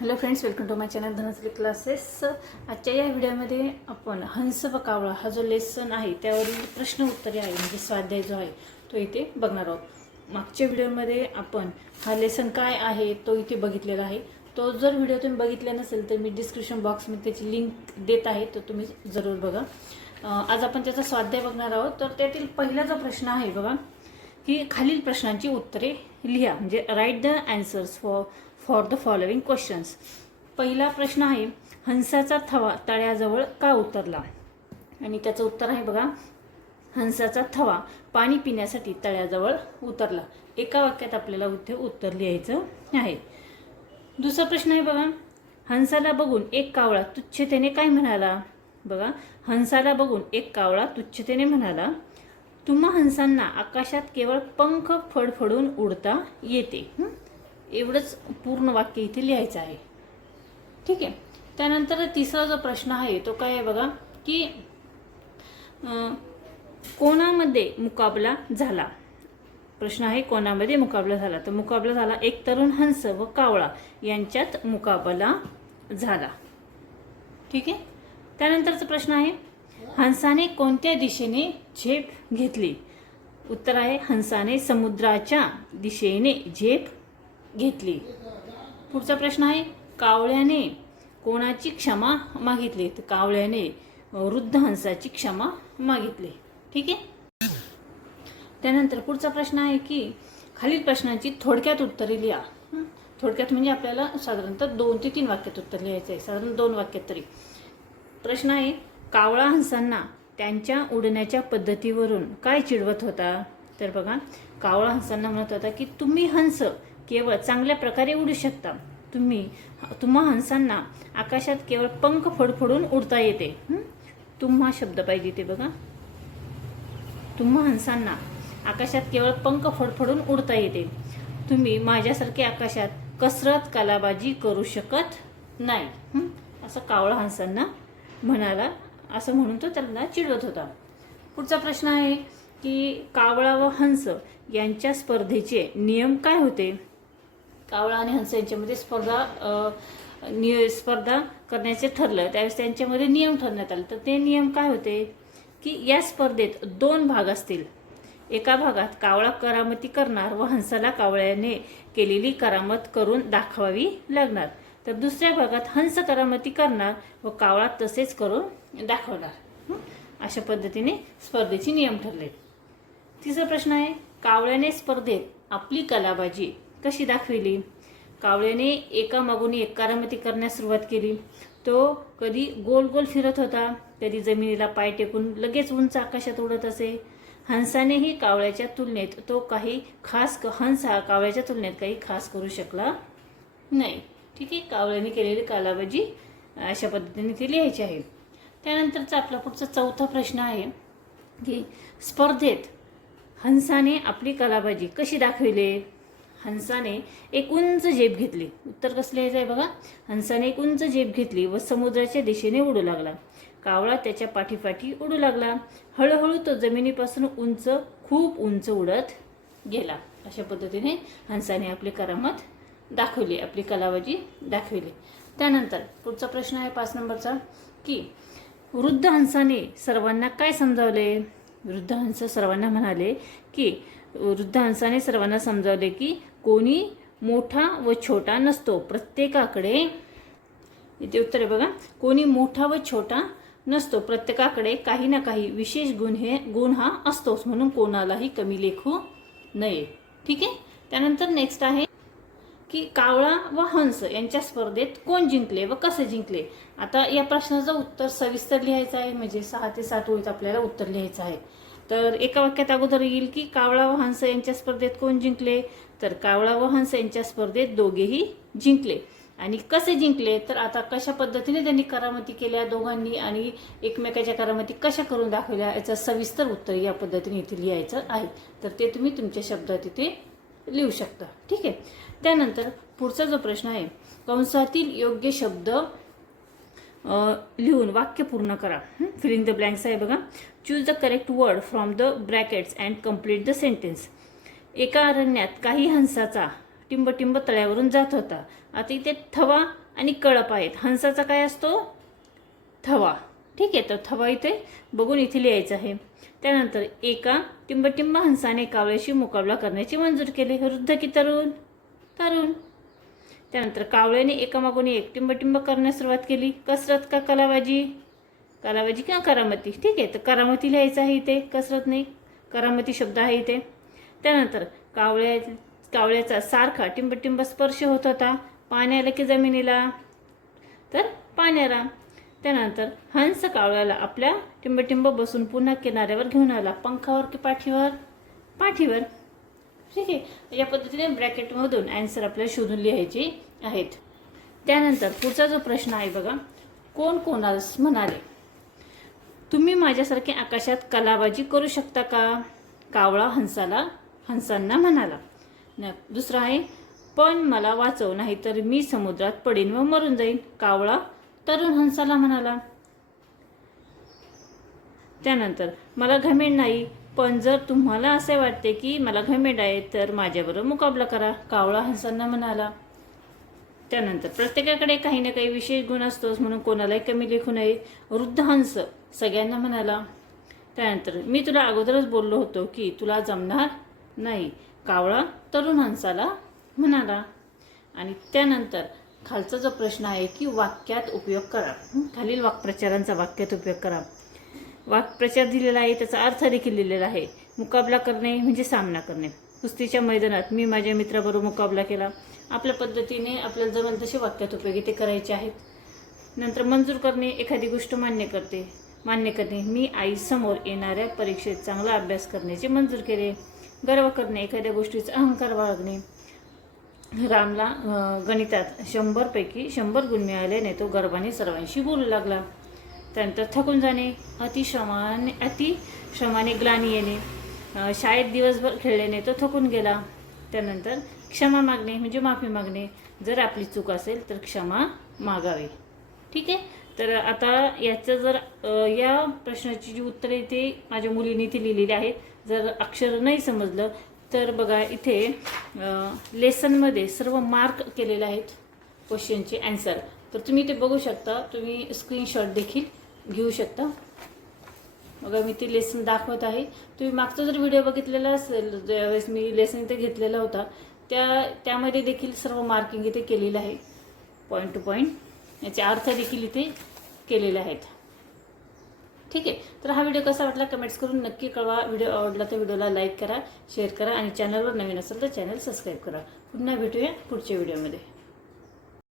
Hello friends, welcome to my channel Dhanashree classes. आजच्या या व्हिडिओमध्ये आपण हंस व कावळा हा जो लेसन आहे त्यावरील प्रश्न उत्तरे आहे म्हणजे स्वाध्याय जो आहे तो इथे बघणार आहोत. मागच्या व्हिडिओमध्ये आपण हा लेसन काय आहे तो इथे बघितलेला आहे. तो जर व्हिडिओ तुम्ही बघितला नसेल तर मी डिस्क्रिप्शन बॉक्समध्ये त्याची लिंक देत आहे, तर तुम्ही जरूर बघा. आज आपण त्याचा स्वाध्याय बघणार आहोत. तर त्यातील पहिला जो प्रश्न आहे बघा की खालील प्रश्नांची उत्तरे लिहा, म्हणजे write the answers for the following questions. पहिला प्रश्न आहे, हंसाचा थवा तळ्याजवळ का उतरला? आणि त्याचं उत्तर आहे बघा, हंसाचा थवा पाणी पिण्यासाठी तळ्याजवळ उतरला. एका वाक्यात आपल्याला इथे उत्तर लिहायचं आहे. दुसरा प्रश्न आहे बघा, हंसाला बघून एक कावळा तुच्छतेने काय म्हणाला? बघा, हंसाला बघून एक कावळा तुच्छतेने म्हणाला, तुम्हा हंसांना आकाशात केवळ पंख फडफडून उडता येते. एवढंच पूर्ण वाक्य इथे लिहायचं आहे. ठीक आहे. त्यानंतर तिसरा जो प्रश्न आहे तो काय आहे बघा की कोणामध्ये मुकाबला झाला? प्रश्न आहे कोणामध्ये मुकाबला झाला? तर मुकाबला झाला एक तरुण हंस व कावळा यांच्यात मुकाबला झाला. ठीक आहे. त्यानंतरचा प्रश्न आहे, हंसाने कोणत्या दिशेने झेप घेतली? उत्तर आहे, हंसाने समुद्राच्या दिशेने झेप घेतली. पुढचा प्रश्न आहे, कावळ्याने कोणाची क्षमा मागितली? तर कावळ्याने वृद्ध हंसाची क्षमा मागितली. ठीक आहे. त्यानंतर पुढचा प्रश्न आहे की खालील प्रश्नांची थोडक्यात उत्तरे लिहा. थोडक्यात म्हणजे आपल्याला साधारणतः 2 ते 3 वाक्यात उत्तर लिहायचं आहे, साधारण 2 वाक्यात तरी. प्रश्न आहे, कावळा हंसांना त्यांच्या उडण्याच्या पद्धतीवरून काय चिडवत होता? तर बघा, कावळा हंसांना म्हणत होता की तुम्ही हंस केवळ चांगल्या प्रकारे उडू शकता. तुम्हा हंसांना आकाशात केवळ पंख फडफडून उडता येते. तुम्हा शब्द पाहिजे ते बघा, तुम्हा हंसांना आकाशात केवळ पंख फडफडून उडता येते. तुम्ही माझ्यासारखे आकाशात कसरत कलाबाजी करू शकत नाही. असं कावळा हंसांना म्हणाला, असं म्हणून तो त्यांना चिडवत होता. पुढचा प्रश्न आहे की कावळा व हंस यांच्या स्पर्धेचे नियम काय होते? कावळा आणि हंस यांच्यामध्ये स्पर्धा करण्याचे ठरलं, त्यावेळेस त्यांच्यामध्ये नियम ठरण्यात आले. तर ते नियम काय होते की या स्पर्धेत 2 भाग असतील. एका भागात कावळा करामती करणार व हंसाला कावळ्याने केलेली करामत करून दाखवावी लागणार. तर दुसऱ्या भागात हंस करामती करणार व कावळा तसेच करून दाखवणार. अशा पद्धतीने स्पर्धेचे नियम ठरले. तिसरा प्रश्न आहे, कावळ्याने स्पर्धेत आपली कलाबाजी कशी दाखविली? कावळ्याने एकामागून एक करामती करण्यास सुरुवात केली. तो कधी गोल गोल फिरत होता, कधी जमिनीला पाय टेकून लगेच उंच आकाशात उडत असे. हंसानेही कावळ्याच्या तुलनेत हंस हा कावळ्याच्या तुलनेत काही खास करू शकला नाही. ठीक आहे. कावळ्याने केलेली कलाबाजी अशा पद्धतीने ती लिहायची आहे. त्यानंतरचा आपला पुढचा चौथा प्रश्न आहे की स्पर्धेत हंसाने आपली कलाबाजी कशी दाखविली? हंसाने एक उंच झेप घेतली. उत्तर कसं लिहायचं आहे बघा, हंसाने एक उंच झेप घेतली व समुद्राच्या दिशेने उडू लागला. कावळा त्याच्या पाठीपाठी उडू लागला. हळूहळू तो जमिनीपासून खूप उंच उडत गेला. अशा पद्धतीने हंसाने आपली करामत दाखवली, आपली कलाबाजी दाखविली. त्यानंतर पुढचा प्रश्न आहे 5 नंबरचा की वृद्ध हंसाने सर्वांना काय समजावले? वृद्ध हंसाने सर्वांना समजावले की कोणी मोठा व छोटा नसतो, प्रत्येकाकडे, इथे उत्तर आहे बघा, कोणी मोठा व छोटा नसतो, प्रत्येकाकडे काही ना काही विशेष गुण हा असतोच, म्हणून कोणालाही कमी लेखू नये. ठीक आहे. त्यानंतर नेक्स्ट आहे की कावळा व हंस यांच्या स्पर्धेत कोण जिंकले व कसे जिंकले? आता या प्रश्नाचं उत्तर सविस्तर लिहायचं आहे, म्हणजे 6 ते 7 ओळीत आपल्याला उत्तर लिहायचं आहे. तर एका वाक्यात अगोदर येईल की कावळा व हंस यांच्या स्पर्धेत कोण जिंकले? तर कावळा व हंस यांच्या स्पर्धेत दोघेही जिंकले. आणि कसे जिंकले? तर आता कशा पद्धतीने त्यांनी करामती केल्या दोघांनी आणि एकमेकाच्या करामती कशा करून दाखवल्या याचं सविस्तर उत्तर या पद्धतीने इथे लिहायचं आहे. तर ते तुम्ही तुमच्या शब्दात इथे लिहू शकता. ठीक आहे. त्यानंतर पुढचा जो प्रश्न आहे, कंसातील योग्य शब्द लिहून वाक्य पूर्ण करा. फिलिंग द ब्लँक्स आहे बघा. Choose the correct word from the brackets and complete the sentence. एका अरण्यात काही हंसाचा टिंब तळ्यावरून जात होता. आता इथे थवा आणि कळप आहेत. हंसाचा काय असतो? थवा. ठीक आहे, तर थवा इथे बघून इथे लिहायचं आहे. त्यानंतर एका टिंब हंसाने कावळ्याशी मुकाबला करण्याची मंजूर केले. वृद्ध की तरुण? तरुण. त्यानंतर कावळ्याने एकामागून एक टिंब करण्यास सुरुवात केली. कसरत का कलाबाजी? कलाबाजी किंवा करामती. ठीक आहे, तर करामती लिहायचं आहे इथे, कसरत नाही, करामती शब्द आहे इथे. त्यानंतर कावळ्याचा सारखा टिंब स्पर्श होत होता. पाण्याला की जमिनीला? तर पाण्याला. त्यानंतर हंस कावळ्याला आपल्या टिंब बसून पुन्हा किनाऱ्यावर घेऊन आला. पंखावर की पाठीवर? पाठीवर. ठीक आहे, या पद्धतीने ब्रॅकेटमधून आन्सर आपल्याला शोधून लिहायचे आहेत. त्यानंतर पुढचा जो प्रश्न आहे बघा, कोण कोणास म्हणाले? तुम्ही माझ्यासारखे आकाशात कलाबाजी करू शकता का? कावळा हंसांना म्हणाला. दुसरा आहे, पण मला वाचव, नाही तर मी समुद्रात पडीन व मरून जाईन. कावळा तरुण हंसाला म्हणाला. त्यानंतर मला घमेंड नाही, पण जर तुम्हाला असे वाटते की मला घमेंड आहे तर माझ्याबरोबर मुकाबला करा. कावळा हंसांना म्हणाला. त्यानंतर प्रत्येकाकडे काही ना काही विशेष गुण असतोच, म्हणून कोणालाही कमी लेखू नये. वृद्ध हंस सगळ्यांना म्हणाला. त्यानंतर मी तुला अगोदरच बोललो होतो की तुला जमणार नाही. कावळा तरुण हंसाला म्हणाला. आणि त्यानंतर खालचा जो प्रश्न आहे की वाक्यात उपयोग करा. खालील वाक्प्रचारांचा वाक्यात उपयोग करा. वाक्प्रचार दिलेला आहे, त्याचा अर्थ देखील दिलेला आहे. मुकाबला करणे म्हणजे सामना करणे. कुस्तीच्या मैदानात मी माझ्या मित्राबरोबर मुकाबला केला. आपल्या पद्धतीने आपल्याला जमेल तसे वाक्यात उपयोगी ते करायचे आहेत. नंतर मंजूर करणे, एखादी गोष्ट मान्य करणे. मी आईसमोर येणाऱ्या परीक्षेत चांगला अभ्यास करण्याचे मंजूर केले. गर्व करणे, एखाद्या गोष्टीचा अहंकार बाळगणे. रामला गणितात 100 पैकी 100 गुण मिळाल्याने तो गर्वाने सर्वांशी बोलू लागला. त्यानंतर थकून जाणे, अतिश्रमाने ग्लानी येणे. शाळेत दिवसभर खेळल्याने तो थकून गेला. त्यानंतर क्षमा मागणे म्हणजे माफी मागणे. जर आपली चूक असेल तर क्षमा मागावी. ठीक आहे, तर आता याचं जर या प्रश्नाची जी उत्तरे इथे माझ्या मुलीने इथे लिहिलेली आहेत. जर अक्षर नाही समजलं तर बघा इथे लेसनमध्ये सर्व मार्क केलेले आहेत क्वेश्चनचे आन्सर. तर तुम्ही ते बघू शकता, तुम्ही स्क्रीनशॉट देखील घेऊ शकता. बघा मी ते लेसन दाखवत आहे. तुम्ही मागचा जर व्हिडिओ बघितलेला असेल, ज्यावेळेस मी लेसन इथे घेतलेला होता, त्यामध्ये देखील सर्व मार्किंग इथे केलेलं आहे, पॉईंट टू पॉईंट. याचे अर्थ देखील इथे केलेले आहेत. ठीक आहे, तर हा व्हिडिओ कसा वाटला कमेंट्स करून नक्की कळवा. व्हिडिओ आवडला तर व्हिडिओला लाईक करा, शेअर करा आणि चॅनलवर नवीन असेल तर चॅनल सबस्क्राईब करा. पुन्हा भेटूया पुढच्या व्हिडिओमध्ये.